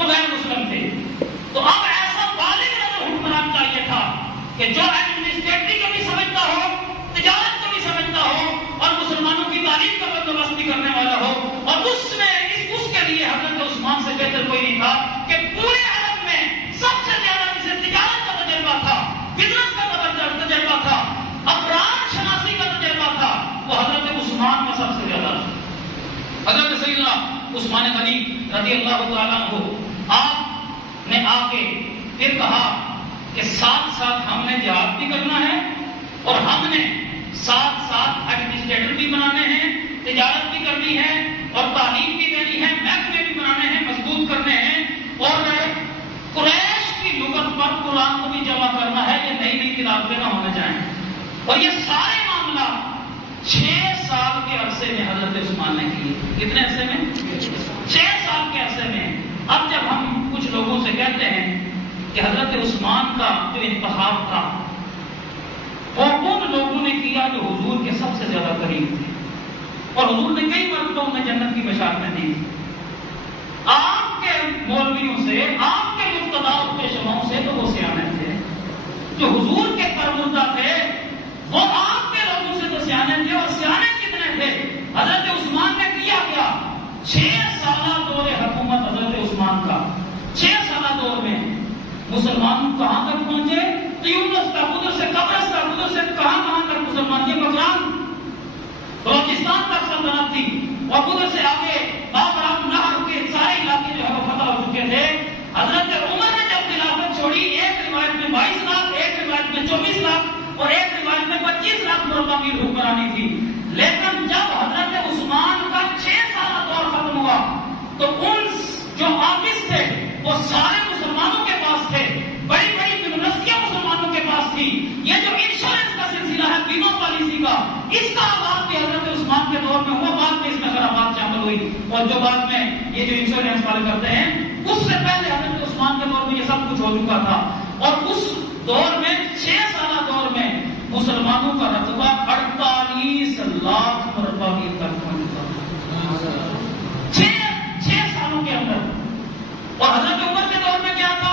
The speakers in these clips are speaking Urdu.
وہ غیر مسلم تھے. تو اب ایسا بالغ نظر حکمران چاہیے تھا کہ جو ایڈمنسٹریٹری کو بھی سمجھتا ہو, تجارت کو بھی سمجھتا ہو, اور مسلمانوں کی تعلیم کا بندوبست بھی کرنے والا ہو. اور اس کے لیے حضرت عثمان سے بہتر کوئی نہیں تھا کہ پورے عرب میں سب سے زیادہ جسے تجارت کا تجربہ تھا, بزنس کا تجربہ تھا, افراد شناسی کا تجربہ تھا, وہ حضرت عثمان کا سب سے زیادہ تھا. حضرت سیدنا عثمان غنی رضی اللہ تعالیٰ عنہ آپ نے آ کے پھر کہا کہ ساتھ ساتھ ہم نے جہاد بھی کرنا ہے اور ہم نے ساتھ ساتھ ایڈمنسٹریٹر بھی بنانے ہیں, تجارت بھی کرنی ہے اور تعلیم بھی دینی ہے, محکمے بھی بنانے ہیں, مضبوط کرنے ہیں, اور قریش کی لغت پر قرآن کو بھی جمع کرنا ہے, یہ نئی نئی کتابیں نہ ہونے جائیں. اور یہ سارے معاملات 6 سال کے عرصے میں حضرت عثمان نے کیے. کتنے عرصے میں؟ 6 سال کے عرصے میں. اب جب ہم کچھ لوگوں سے کہتے ہیں کہ حضرت عثمان کا جو انتخاب تھا وہ ان لوگوں نے کیا جو حضور کے سب سے زیادہ قریب تھے, اور حضور نے کئی مرتبہ انہیں جنت کی بشارتیں دی. آپ کے مولویوں سے, آپ کے مقتداؤں کے شمعوں سے تو وہ سیانے تھے. جو حضور کے پرمردہ تھے وہ آپ کے لوگوں سے تو سیانے تھے. اور سیانے کتنے تھے؟ حضرت عثمان نے کیا کیا؟ 6 سالہ دور حکومت حضرت عثمان کا. 6 سالہ دور میں مسلمان کہاں تک پہنچے؟ تیونس تک, ادھر سے قبرص تک, ادھر سے کہاں تک مسلمان. یہ بغداد بلوچستان تک سلطنت تھی, اور ادھر سے آگے باب نہر کے سارے علاقے جو ہے وہ فتح ہو چکے تھے. حضرت عمر نے جب خلافت چھوڑی, ایک روایت میں 22 لاکھ, ایک روایت میں 24 لاکھ اور ایک روایت میں 25 لاکھ مربع میل حکمرانی تھی. لیکن جب حضرت عثمان کا 6 سالہ دور ختم ہوا تو ان جو آفس تھے وہ سارے مسلمانوں کے پاس تھے, بڑی بڑی یونیورسٹیاں مسلمانوں کے پاس تھی. یہ جو انشورنس کا سلسلہ ہے, بیمہ پالیسی کا, اس کا آغاز بھی حضرت عثمان کے دور میں ہوا. بعد میں اس میں خرابات شامل ہوئی, اور جو بعد میں یہ جو انشورنس والے کرتے ہیں, اس سے پہلے حضرت عثمان کے دور میں یہ سب کچھ ہو چکا تھا. اور اس دور میں 6 سالہ دور میں مسلمانوں کا رقبہ 48 لاکھ مربع میل تک پہنچ چکا تھا 6 سالوں کے اندر. اور حضرت عمر کے دور میں کیا تھا؟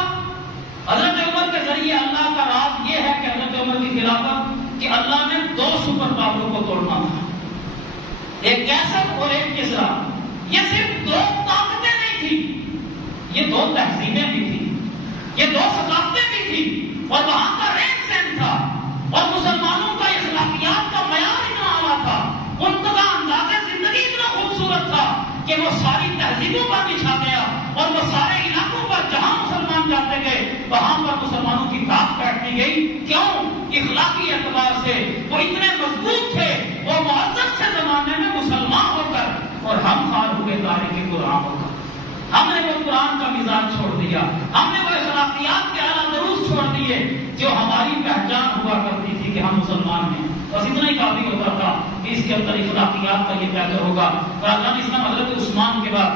حضرت عمر کے ذریعے اللہ کا راز یہ ہے کہ حضرت عمر کی خلافت کہ اللہ نے 2 سپر پاوروں کو توڑنا تھا, ایک کیسر اور ایک کسرا. یہ صرف 2 طاقتیں نہیں تھی, یہ 2 تہذیبیں بھی تھی, یہ 2 ثقافتیں بھی تھی, اور وہاں کا رہن سہن تھا, اور مسلمانوں کا اخلاقیات کا معیار اتنا اعلیٰ تھا, ان کا انداز زندگی اتنا خوبصورت تھا کہ وہ ساری تہذیبوں پر بھی چھا گیا, اور وہ سارے علاقوں پر جہاں مسلمان جاتے گئے وہاں پر مسلمانوں کی دھاک بیٹھتی گئی. کیوں؟ اخلاقی اعتبار سے وہ اتنے مضبوط تھے, وہ معزز سے زمانے میں مسلمان ہو کر, اور ہم خار ہوئے تاریخ قرآن ہو کر. ہم نے وہ قرآن کا مزاج چھوڑ دیا, ہم نے وہ اخلاقیات کے اعلیٰ دروس چھوڑ دیے جو ہماری پہچان ہوا کرتی تھی کہ ہم مسلمان ہیں. بس اتنا ہی کافی ہوتا تھا کہ اس کے اندر اخلاقیات کا یہ پیدا ہوگا. راجان اسلام حضرت عثمان کے بعد,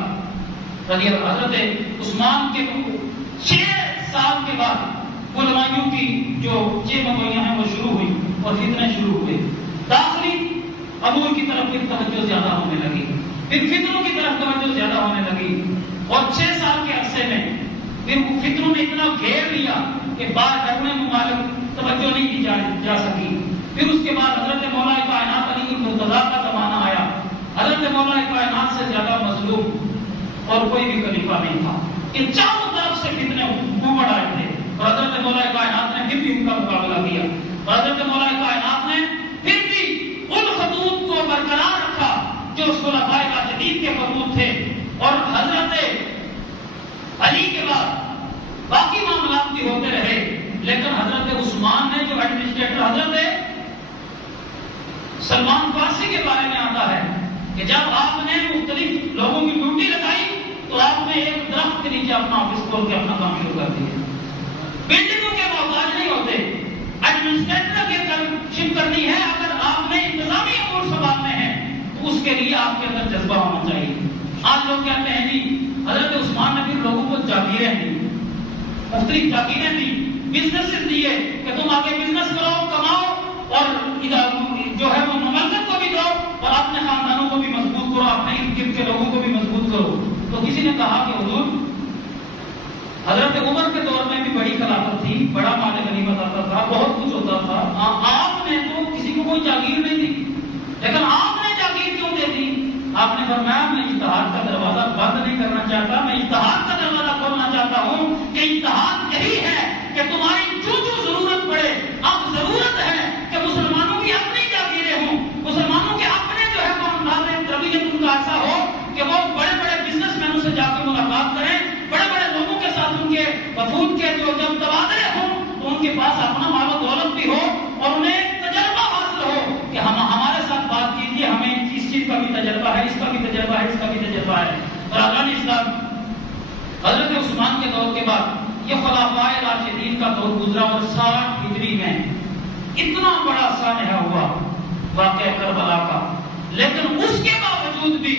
حضرت عثمان کے 6 سال کے بعد علمائیوں کی جو 6 مبویاں ہیں وہ شروع ہوئی, اور فتنے شروع ہوئے. داخلی امور کی طرف پھر توجہ زیادہ ہونے لگی, پھر فتنوں کی طرف توجہ زیادہ ہونے لگی, اور 6 سال کے عرصے میں پھر فتنوں نے اتنا گھیر لیا کہ باہر ڈرنے ممالک توجہ نہیں دی جا سکی. پھر اس کے بعد حضرت مولا کائنات علی المرتضیٰ کا زمانہ آیا. حضرت مولا کائنات سے زیادہ مظلوم اور کوئی بھی خلیفہ نہیں تھا. ان چاروں طرف سے فتنے امڑ آئے تھے, اور حضرت مولا کائنات نے پھر بھی ان کا مقابلہ کیا. اور حضرت مولا کائنات نے پھر بھی ان خطوط کو برقرار رکھا جو اس خلفائے راشدین کے خطوط تھے, اور حضرت علی کے بعد باقی معاملات بھی ہوتے رہے. لیکن حضرت عثمان نے جو ایڈمنسٹریٹر, حضرت سلمان فارسی کے بارے میں آتا ہے کہ جب آپ نے مختلف لوگوں کی ڈیوٹی لگائی تو آپ نے ایک درخت کے نیچے اپنا آفس کھول کے اپنا کام شروع کر دیا. بلڈنگوں کے محتاج نہیں ہوتے, ایڈمنسٹریٹر کی شپ کرنی ہے. اگر آپ نے انتظامی امور سنبھالنے ہیں تو اس کے لیے آپ کے اندر جذبہ ہونا چاہیے. آج لوگ کہتے ہیں جی حضرت عثمان نے پھر لوگوں کو جاگیریں دی, مختلف جاگیریں دی, بزنس دیے کہ تم آگے بزنس کرو, کماؤ, اور جو ہے وہ مملکت کو بھی دو, اور اپنے خاندانوں کو بھی مضبوط کرو, اپنے ارد گرد کے لوگوں کو بھی مضبوط کرو. تو کسی نے کہا کہ حضور کہ اتحاد یہی ہے کہ تمہاری جو ضرورت پڑے، اب ضرورت ہے کہ مسلمانوں کی اپنی جاگیریں ہوں، مسلمانوں کے اپنے جو ہے وہ انداز رویت ان کا ایسا ہو کہ وہ بڑے بڑے بزنس مینوں سے جا کے ملاقات کریں، بڑے بڑے لوگوں کے ساتھ ان کے وفود کے جو جب تبادلے ہوں تو ان کے پاس اپنا مال و دولت بھی ہو اور انہیں ایک تجربہ حاصل ہو کہ ہمارے ساتھ بات کیجیے، ہمیں اس چیز کا بھی تجربہ ہے، اس کا بھی تجربہ ہے، اس کا بھی تجربہ ہے۔ برادران اسلام، حضرت عثمان کے دور کے بعد یہ خلفائے راشدین کا دور گزرا اور 60 ہجری میں اتنا بڑا سانحہ ہوا واقعہ کربلا کا، لیکن اس کے باوجود بھی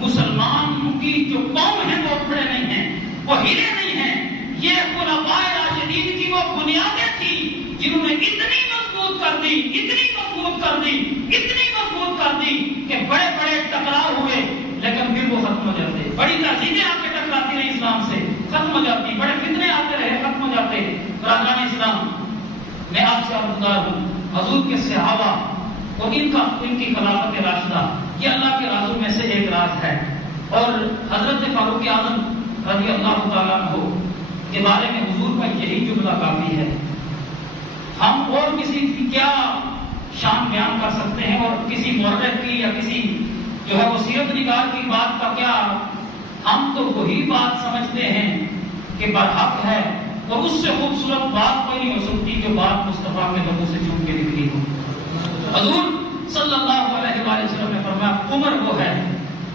مسلمان کی جو قوم ہے وہ کھڑے نہیں ہیں، وہ ہلے نہیں ہیں۔ یہ خلفائے راشدین کی وہ بنیادیں تھی جنہوں نے اتنی مضبوط کر دی، اتنی مضبوط کر دی، اتنی مضبوط کر دی کہ بڑے بڑے ٹکراؤ ہوئے لیکن پھر وہ ختم ہو جاتے، بڑی تہذیبیں آ کے ٹکراتی رہی اسلام سے، ختم ہو جاتی، بڑے فتنے آتے رہے، ختم ہو جاتے۔ برادران اسلام، میں آپ سے عرضدار ہوں، حضور کے صحابہ اور ان کی خلافت راشدہ یہ اللہ کے رازوں میں سے ایک راز ہے، اور حضرت فاروق اعظم رضی اللہ تعالیٰ عنہ کے بارے میں حضور کا یہی جملہ کافی ہے۔ ہم اور کسی کی کیا شان بیان کر سکتے ہیں، اور کسی مورخ کی یا کسی جو ہے وہ سیرت نگار کی بات کا کیا، ہم تو وہی بات سمجھتے ہیں کہ برحق ہے، اور اس سے خوبصورت بات کوئی نہیں ہو سکتی جو بات مصطفیٰ کے لبوں سے چون کے نکلی ہو۔ حضور صلی اللہ علیہ وآلہ وسلم نے فرمایا عمر وہ ہے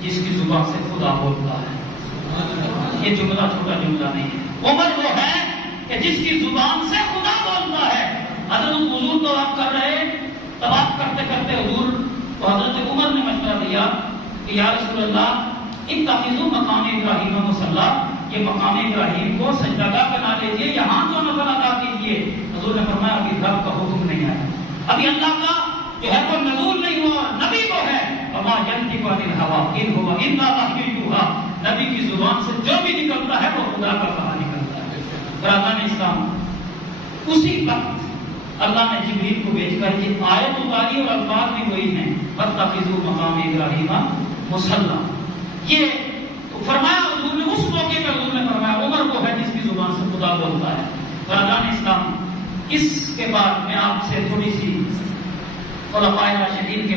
جس کی زبان سے خدا بولتا ہے۔ یہ جملہ چھوٹا جملہ نہیں ہے، عمر وہ ہے کہ جس کی زبان سے خدا بولتا ہے۔ حضرت حضور طواف کر رہے، طواف کرتے کرتے حضور تو حضرت عمر نے مشورہ دیا کہ یا رسول اللہ اتخذوا مقام ابراہیم مصلی، یہ مقام ابراہیم کو سجدگاہ بنا لیجیے، یہاں تو نفل ادا کیجیے۔ حضور نے فرمایا ابھی رب کا حکم نہیں آیا، ابھی اللہ کا جو ہے وہ نزول نہیں ہوا، نبی کو ہے وما ینطق عن الہوی ان هو الا وحی یوحی، نبی کی زبان سے جو بھی نکلتا ہے وہ خدا کا کہا نکلتا ہے۔ برادران اسلام، اسی وقت اللہ نے جبریل کو بھیج کر یہ آیت اتاری اور الفاظ بھی وہی ہیں واتخذوا مقام ابراہیم مصلی۔ یہ فرمایا حضور نے اس موقع پر، حضور نے فرمایا عمر وہ ہے جس کی زبان سے خدا بولتا ہے۔ برادران اسلام، اس کے بعد میں آپ سے تھوڑی سی خلفائے راشدین کے